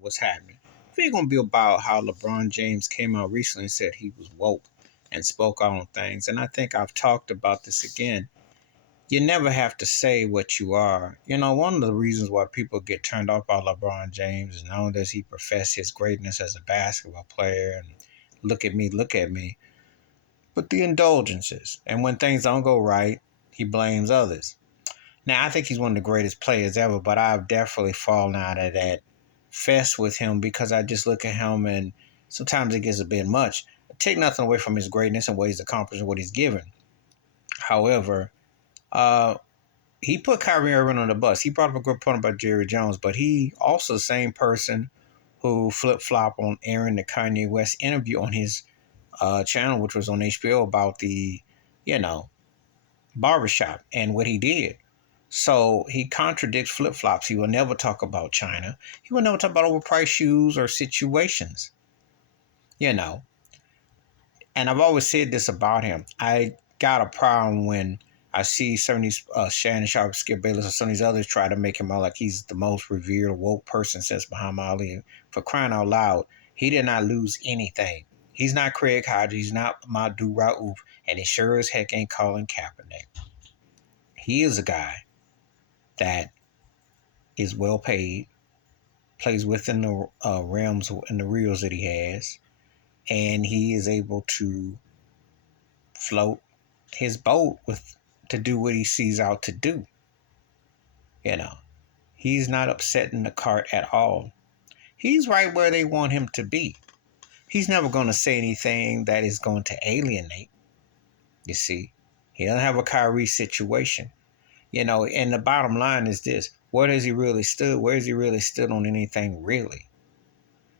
what's happening. If it's gonna be about how LeBron James came out recently and said he was woke and spoke out on things, and I think I've talked about this again. You never have to say what you are. One of the reasons why people get turned off by LeBron James is not only does he profess his greatness as a basketball player and look at me, but the indulgences. And when things don't go right, he blames others. Now, I think he's one of the greatest players ever, but I've definitely fallen out of that fest with him because I just look at him and sometimes it gets a bit much. Take nothing away from his greatness and what he's accomplished and what he's given. However, uh, he put Kyrie Irving on the bus. He brought up a good point about Jerry Jones, but he also the same person who flip-flop on airing the Kanye West interview on his channel, which was on HBO, about the, you know, barbershop and what he did. So he contradicts flip-flops. He will never talk about China. He will never talk about overpriced shoes or situations, you know. And I've always said this about him. I got a problem when I see some of these Shannon Sharp, Skip Bayless, or some of these others try to make him out like he's the most revered woke person since Muhammad Ali. For crying out loud, he did not lose anything. He's not Craig Hodges. He's not Madhu Rauf. And he sure as heck ain't Colin Kaepernick. He is a guy that is well paid, plays within the realms and the reels that he has, and he is able to float his boat with to do what he sees out to do. He's not upsetting the cart at all. He's right where they want him to be. He's never going to say anything that is going to alienate. You see, he doesn't have a Kyrie situation. And the bottom line is this: where has he really stood? Where has he really stood on anything, really?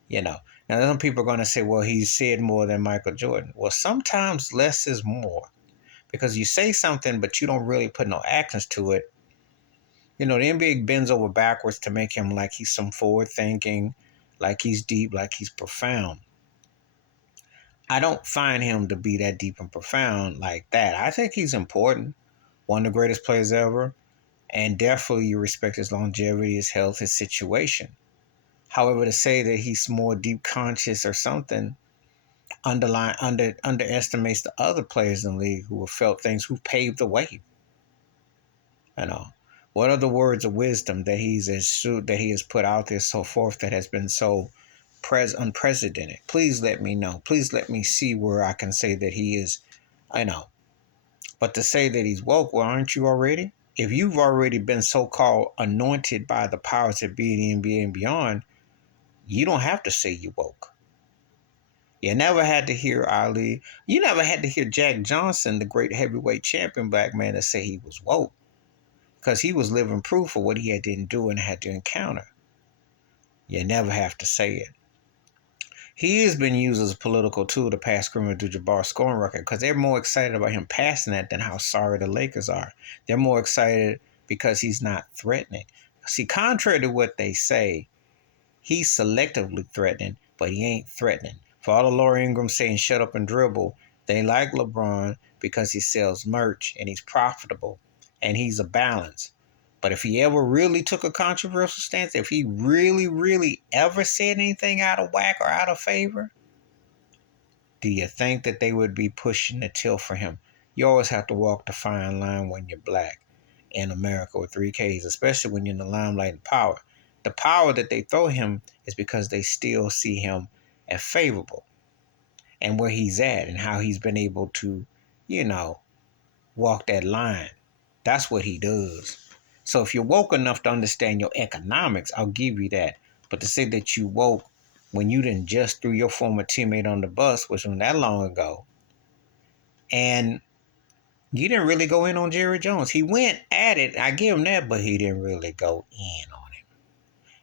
Now some people are going to say, well, he said more than Michael Jordan. Well, sometimes less is more, because you say something, but you don't really put no actions to it. The NBA bends over backwards to make him like he's some forward thinking, like he's deep, like he's profound. I don't find him to be that deep and profound like that. I think he's important, one of the greatest players ever, and definitely you respect his longevity, his health, his situation. However, to say that he's more deep conscious or something underestimates the other players in the league who have felt things, who paved the way. What are the words of wisdom that he has put out there so forth that has been so unprecedented? Please let me know. Please let me see where I can say that he is. But to say that he's woke, well, aren't you already? If you've already been so-called anointed by the powers that be, the NBA and beyond, you don't have to say you woke. You never had to hear Ali. You never had to hear Jack Johnson, the great heavyweight champion black man, to say he was woke, because he was living proof of what he didn't do and had to encounter. You never have to say it. He has been used as a political tool to pass Kareem Abdul-Jabbar's scoring record, because they're more excited about him passing that than how sorry the Lakers are. They're more excited because he's not threatening. See, contrary to what they say, he's selectively threatening, but he ain't threatening. For all of Laura Ingram saying shut up and dribble, they like LeBron because he sells merch and he's profitable and he's a balance. But if he ever really took a controversial stance, if he really, really ever said anything out of whack or out of favor, do you think that they would be pushing the till for him? You always have to walk the fine line when you're black in America with 3Ks, especially when you're in the limelight and power. The power that they throw him is because they still see him as favorable and where he's at and how he's been able to, walk that line. That's what he does. So if you're woke enough to understand your economics, I'll give you that. But to say that you woke when you didn't just threw your former teammate on the bus, which wasn't that long ago, and you didn't really go in on Jerry Jones. He went at it, I give him that, but he didn't really go in on him.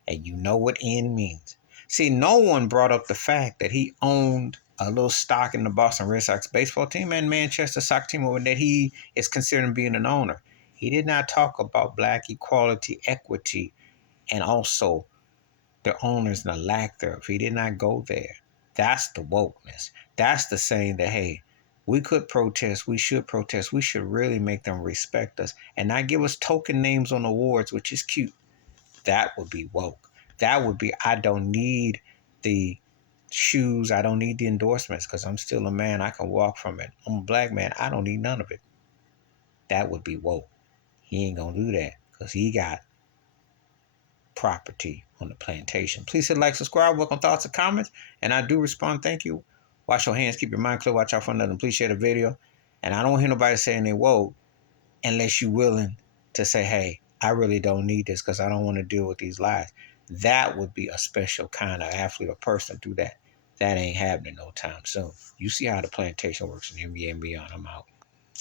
And you know what in means. See, no one brought up the fact that he owned a little stock in the Boston Red Sox baseball team and Manchester soccer team that he is considering being an owner. He did not talk about black equality, equity, and also the owners and the lack thereof. He did not go there. That's the wokeness. That's the saying that, hey, we could protest, we should really make them respect us and not give us token names on awards, which is cute. That would be woke. That would be, I don't need the shoes. I don't need the endorsements because I'm still a man. I can walk from it. I'm a black man. I don't need none of it. That would be woke. He ain't going to do that because he got property on the plantation. Please hit like, subscribe, welcome thoughts and comments. And I do respond. Thank you. Wash your hands. Keep your mind clear. Watch out for another. Please share the video. And I don't hear nobody saying they woke unless you're willing to say, hey, I really don't need this because I don't want to deal with these lies. That would be a special kind of athlete or person to do that. That ain't happening no time soon. You see how the plantation works in the NBA and beyond. I'm out.